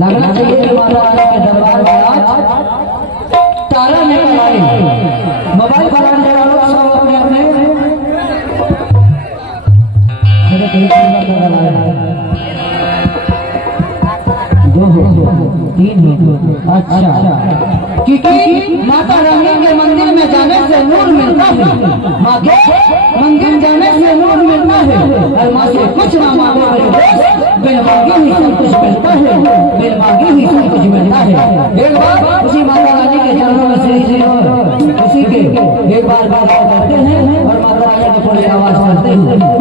लगना चाहिए कि माता रानी के दरबार में आज तारा निकल आई। मोबाइल फलाने जरा लोग सब अपने अपने अच्छा, क्योंकि माता रानी के मंदिर में जाने से नूर मिलता है, माँ के मंदिर जाने से नूर मिलता है। और माँ से कुछ ना मांगो बिन मांगे ही सब कुछ मिलता है, बिन मांगे ही सब कुछ मिलता है। एक बार उसी माता रानी के चरणों में श्री उसी के एक बार बात करते हैं और माता रानी को थोड़ी आवाज करते हैं।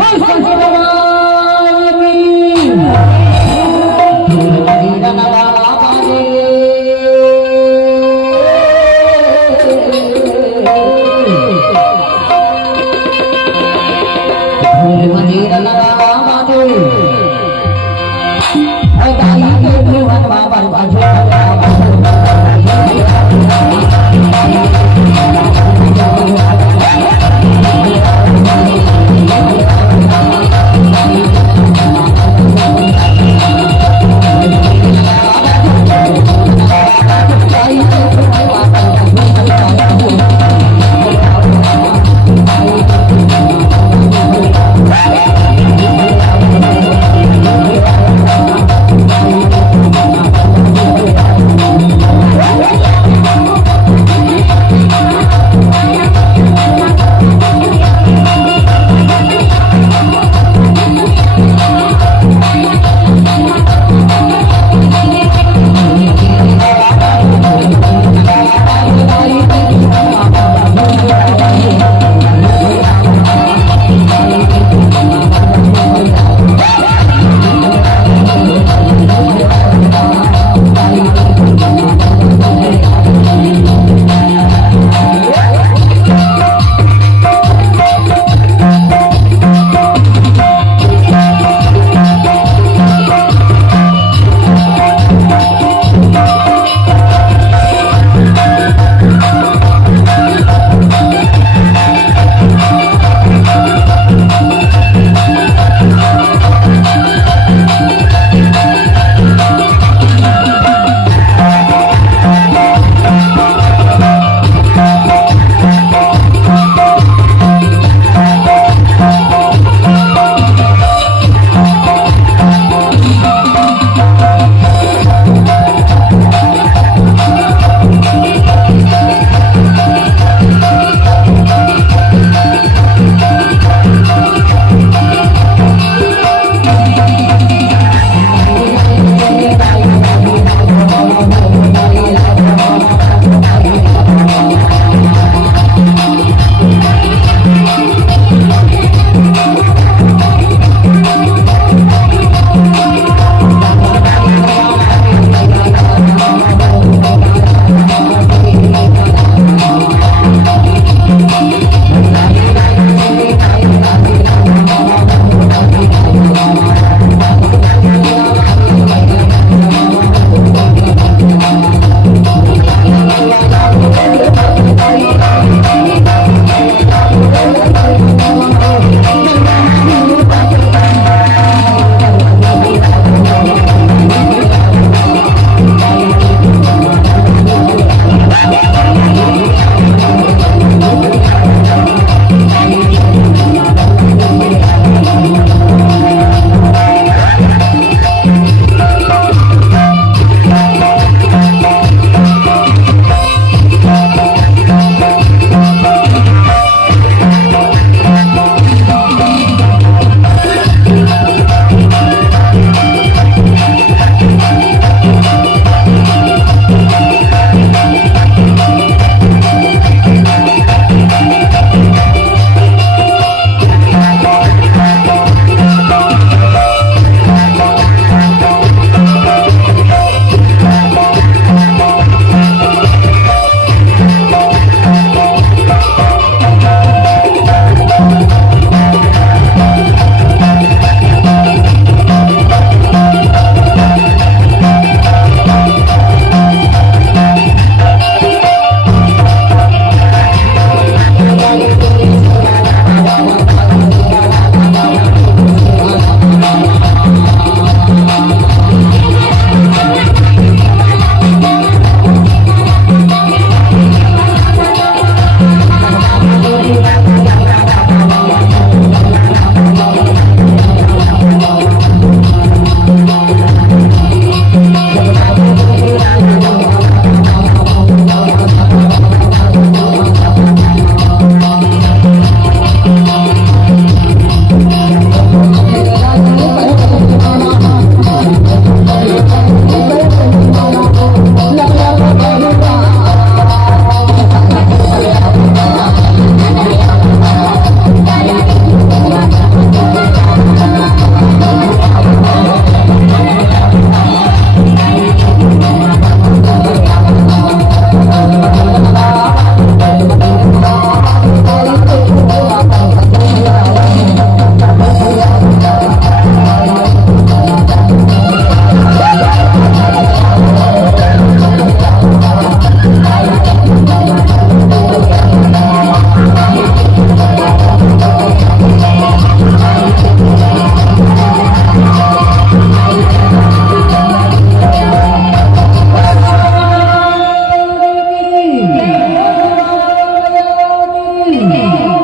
की